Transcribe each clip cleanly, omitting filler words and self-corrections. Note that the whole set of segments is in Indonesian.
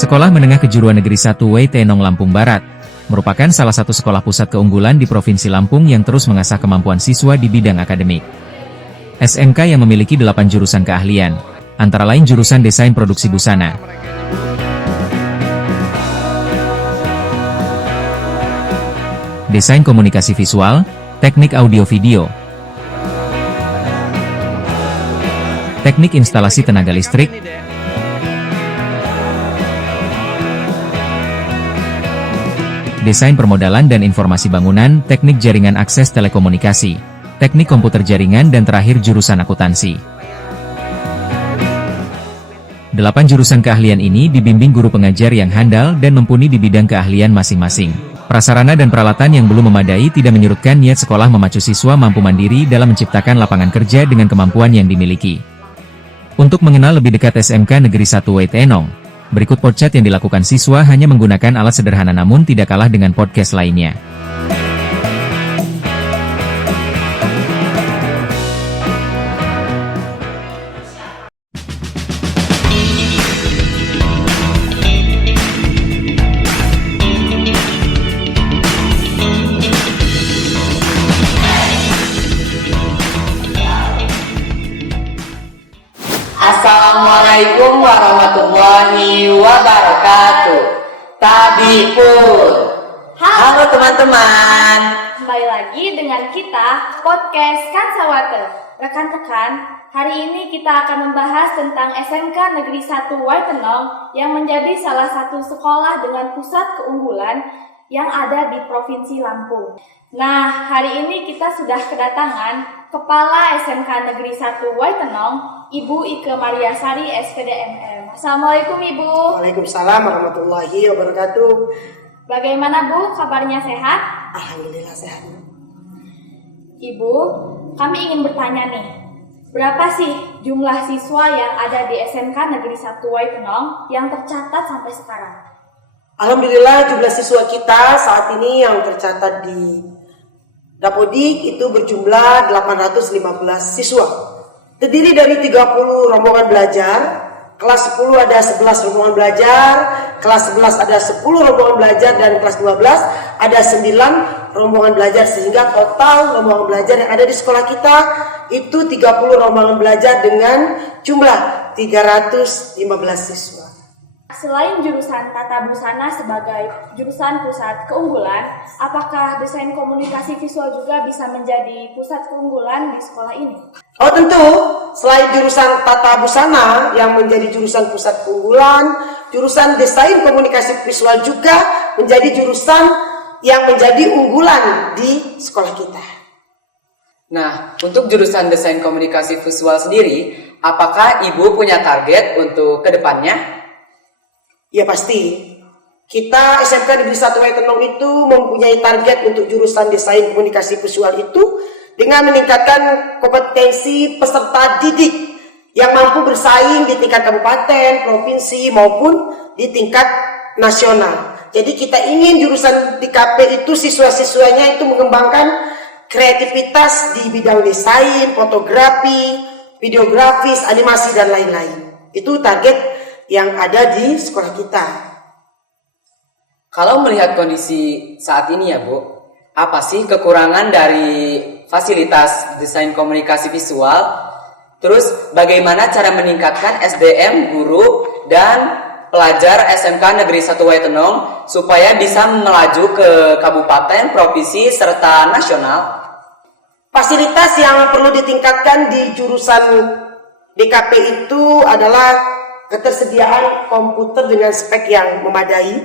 Sekolah Menengah Kejuruan Negeri 1 Waitenong Lampung Barat merupakan salah satu sekolah pusat keunggulan di Provinsi Lampung yang terus mengasah kemampuan siswa di bidang akademik. SMK yang memiliki 8 jurusan keahlian, antara lain jurusan Desain Produksi Busana, Desain Komunikasi Visual, Teknik Audio Video, Teknik Instalasi Tenaga Listrik, Desain Permodalan dan Informasi Bangunan, Teknik Jaringan Akses Telekomunikasi, Teknik Komputer Jaringan dan terakhir jurusan Akuntansi. 8 jurusan keahlian ini dibimbing guru pengajar yang handal dan mumpuni di bidang keahlian masing-masing. Prasarana dan peralatan yang belum memadai tidak menyurutkan niat sekolah memacu siswa mampu mandiri dalam menciptakan lapangan kerja dengan kemampuan yang dimiliki. Untuk mengenal lebih dekat SMK Negeri 1 Waitenong, berikut podcast yang dilakukan siswa hanya menggunakan alat sederhana namun tidak kalah dengan podcast lainnya. Assalamualaikum warahmatullahi wabarakatuh. Tabipun. Halo teman-teman. Kembali lagi dengan kita podcast Kansawate. Rekan-rekan, hari ini kita akan membahas tentang SMK Negeri 1 Waitenong yang menjadi salah satu sekolah dengan pusat keunggulan yang ada di Provinsi Lampung. Nah, hari ini kita sudah kedatangan Kepala SMK Negeri 1 Waitenong, Ibu Ike Mariasari, SPDMM. Assalamualaikum Ibu. Waalaikumsalam warahmatullahi wabarakatuh. Bagaimana Bu, kabarnya sehat? Alhamdulillah sehat. Ibu, kami ingin bertanya nih, berapa sih jumlah siswa yang ada di SMK Negeri 1 Waitenong yang tercatat sampai sekarang? Alhamdulillah jumlah siswa kita saat ini yang tercatat di Dapodik itu berjumlah 815 siswa. Terdiri dari 30 rombongan belajar, kelas 10 ada 11 rombongan belajar, kelas 11 ada 10 rombongan belajar, dan kelas 12 ada 9 rombongan belajar, sehingga total rombongan belajar yang ada di sekolah kita itu 30 rombongan belajar dengan jumlah 315 siswa. Selain jurusan Tata Busana sebagai jurusan pusat keunggulan, apakah desain komunikasi visual juga bisa menjadi pusat keunggulan di sekolah ini? Oh tentu, selain jurusan Tata Busana yang menjadi jurusan pusat keunggulan, jurusan Desain Komunikasi Visual juga menjadi jurusan yang menjadi unggulan di sekolah kita. Nah, untuk jurusan Desain Komunikasi Visual sendiri, apakah Ibu punya target untuk kedepannya? Ya pasti, kita SMK Negeri 1 Waitenong itu mempunyai target untuk jurusan Desain Komunikasi Visual itu dengan meningkatkan kompetensi peserta didik yang mampu bersaing di tingkat kabupaten, provinsi maupun di tingkat nasional. Jadi kita ingin jurusan DKP itu siswa-siswanya itu mengembangkan kreativitas di bidang desain, fotografi, videografis, animasi dan lain-lain. Itu target yang ada di sekolah kita. Kalau melihat kondisi saat ini ya Bu, apa sih kekurangan dari fasilitas desain komunikasi visual? Terus bagaimana cara meningkatkan SDM, guru, dan pelajar SMK Negeri 1 Waitenong supaya bisa melaju ke kabupaten, provinsi, serta nasional? Fasilitas yang perlu ditingkatkan di jurusan DKP itu adalah ketersediaan komputer dengan spek yang memadai,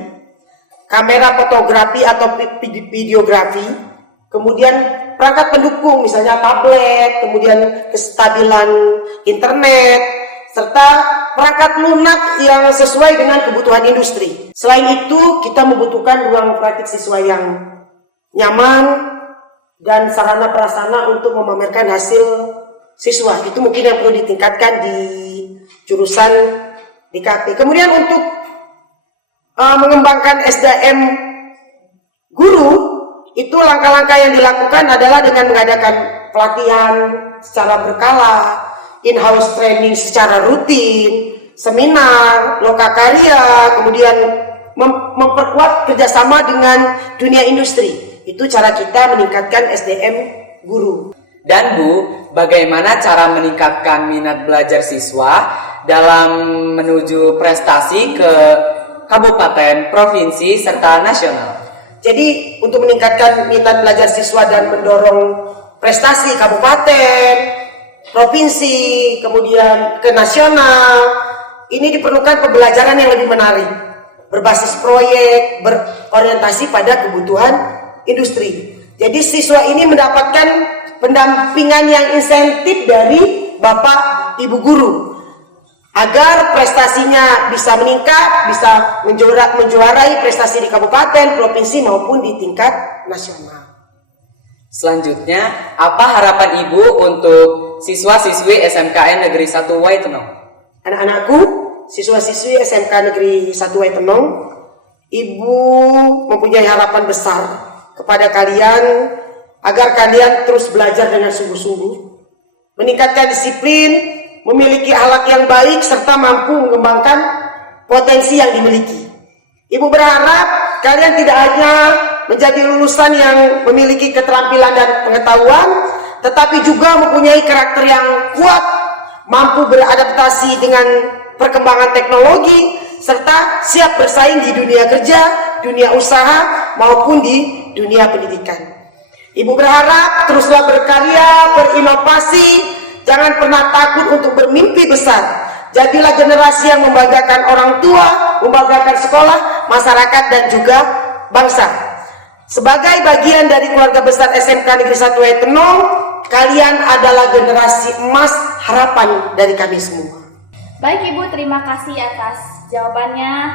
kamera fotografi atau videografi, kemudian perangkat pendukung misalnya tablet, kemudian kestabilan internet, serta perangkat lunak yang sesuai dengan kebutuhan industri. Selain itu, kita membutuhkan ruang praktik siswa yang nyaman dan sarana prasarana untuk memamerkan hasil siswa. Itu mungkin yang perlu ditingkatkan di jurusan DKP. Kemudian untuk mengembangkan SDM guru, itu langkah-langkah yang dilakukan adalah dengan mengadakan pelatihan secara berkala, in-house training secara rutin, seminar, lokakarya, kemudian memperkuat kerjasama dengan dunia industri. Itu cara kita meningkatkan SDM guru. Dan Bu, bagaimana cara meningkatkan minat belajar siswa dalam menuju prestasi ke kabupaten, provinsi, serta nasional? Jadi untuk meningkatkan minat belajar siswa dan mendorong prestasi kabupaten, provinsi, kemudian ke nasional, ini diperlukan pembelajaran yang lebih menarik, berbasis proyek, berorientasi pada kebutuhan industri. Jadi siswa ini mendapatkan pendampingan yang insentif dari Bapak Ibu guru agar prestasinya bisa meningkat, bisa menjuarai prestasi di kabupaten, provinsi maupun di tingkat nasional. Selanjutnya, apa harapan Ibu untuk siswa-siswi SMKN Negeri 1 Waitenong? Anak-anakku, siswa-siswi SMK Negeri 1 Waitenong, Ibu mempunyai harapan besar kepada kalian agar kalian terus belajar dengan sungguh-sungguh, meningkatkan disiplin, memiliki akhlak yang baik, serta mampu mengembangkan potensi yang dimiliki. Ibu berharap kalian tidak hanya menjadi lulusan yang memiliki keterampilan dan pengetahuan, tetapi juga mempunyai karakter yang kuat, mampu beradaptasi dengan perkembangan teknologi, serta siap bersaing di dunia kerja, dunia usaha, maupun di dunia pendidikan. Ibu berharap teruslah berkarya, berinovasi, jangan pernah takut untuk bermimpi besar. Jadilah generasi yang membanggakan orang tua, membanggakan sekolah, masyarakat, dan juga bangsa. Sebagai bagian dari keluarga besar SMK Negeri 1 Waitenong, kalian adalah generasi emas harapan dari kami semua. Baik Ibu, terima kasih atas jawabannya.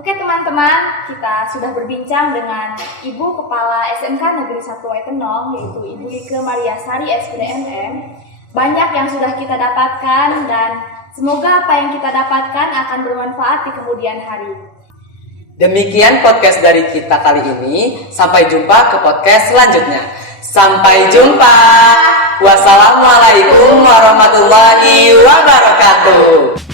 Oke teman-teman, kita sudah berbincang dengan Ibu Kepala SMK Negeri 1 Waitenong, yaitu Ibu Ike Mariasari SPDMM. Banyak yang sudah kita dapatkan dan semoga apa yang kita dapatkan akan bermanfaat di kemudian hari. Demikian podcast dari kita kali ini. Sampai jumpa ke podcast selanjutnya. Sampai jumpa. Wassalamualaikum warahmatullahi wabarakatuh.